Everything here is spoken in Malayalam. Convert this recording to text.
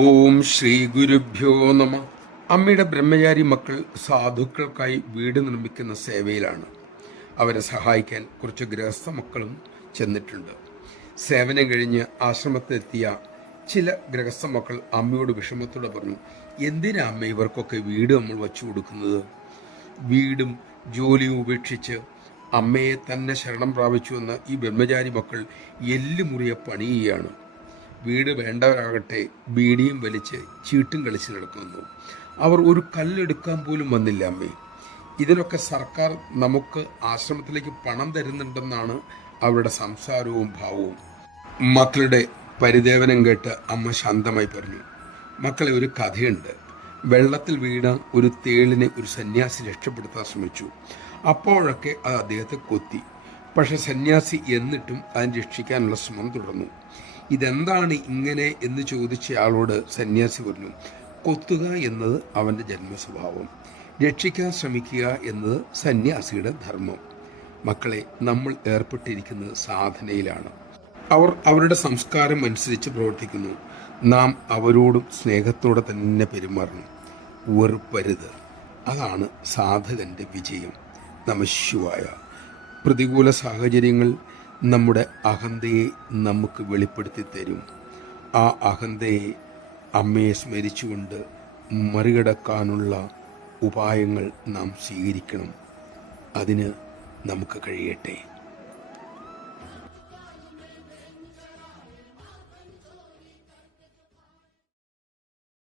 ഓം ശ്രീ ഗുരുഭ്യോ നമ. അമ്മയുടെ ബ്രഹ്മചാരി മക്കൾ സാധുക്കൾക്കായി വീട് നിർമ്മിക്കുന്ന സേവയിലാണ്. അവരെ സഹായിക്കാൻ കുറച്ച് ഗൃഹസ്ഥ മക്കളും ചെന്നിട്ടുണ്ട്. സേവനം കഴിഞ്ഞ് ആശ്രമത്തിലെത്തിയ ചില ഗൃഹസ്ഥ മക്കൾ അമ്മയോട് വിഷമത്തോടെ പറഞ്ഞു, എന്തിനാ അമ്മ ഇവർക്കൊക്കെ വീട് നമ്മൾ വച്ചു കൊടുക്കുന്നത്? വീടും ജോലിയും ഉപേക്ഷിച്ച് അമ്മയെ തന്നെ ശരണം പ്രാപിച്ചുവെന്ന ഈ ബ്രഹ്മചാരി മക്കൾ എല്ലുമുറിയെ പണിയുകയാണ്. വീട് വേണ്ടവരാകട്ടെ ബീഡിയും വലിച്ച് ചീട്ടും കളിച്ച് നടക്കുന്നു. അവർ ഒരു കല്ലെടുക്കാൻ പോലും വന്നില്ല അമ്മേ. ഇതിനൊക്കെ സർക്കാർ നമുക്ക് ആശ്രമത്തിലേക്ക് പണം തരുന്നുണ്ടെന്നാണ് അവരുടെ സംസാരവും ഭാവവും. മക്കളുടെ പരിദേവനം കേട്ട് അമ്മ ശാന്തമായി പറഞ്ഞു, മക്കളെ, ഒരു കഥയുണ്ട്. വെള്ളത്തിൽ വീണ ഒരു തേളിനെ ഒരു സന്യാസി രക്ഷപ്പെടുത്താൻ ശ്രമിച്ചു. അപ്പോഴൊക്കെ അത് അദ്ദേഹത്തെ കൊത്തി. പക്ഷെ സന്യാസി എന്നിട്ടും അതിനെ രക്ഷിക്കാനുള്ള ശ്രമം തുടർന്നു. ഇതെന്താണ് ഇങ്ങനെ എന്ന് ചോദിച്ചയാളോട് സന്യാസി പറഞ്ഞു, കൊത്തുക എന്നത് അവൻ്റെ ജന്മസ്വഭാവം, രക്ഷിക്കാൻ ശ്രമിക്കുക എന്നത് സന്യാസിയുടെ ധർമ്മം. മക്കളെ, നമ്മൾ ഏർപ്പെട്ടിരിക്കുന്നത് സാധനയിലാണ്. അവർ അവരുടെ സംസ്കാരം അനുസരിച്ച് പ്രവർത്തിക്കുന്നു. നാം അവരോടും സ്നേഹത്തോടെ തന്നെ പെരുമാറണം. വെറുപ്പരുത്. അതാണ് സാധകന്റെ വിജയം. നമഃശിവായ. പ്രതികൂല സാഹചര്യങ്ങൾ നമ്മുടെ അഹന്തയെ നമുക്ക് വെളിപ്പെടുത്തി തരും. ആ അഹന്തയെ അമ്മയെ സ്മരിച്ചുകൊണ്ട് മറികടക്കാനുള്ള ഉപായങ്ങൾ നാം സ്വീകരിക്കണം. അതിന് നമുക്ക് കഴിയട്ടെ.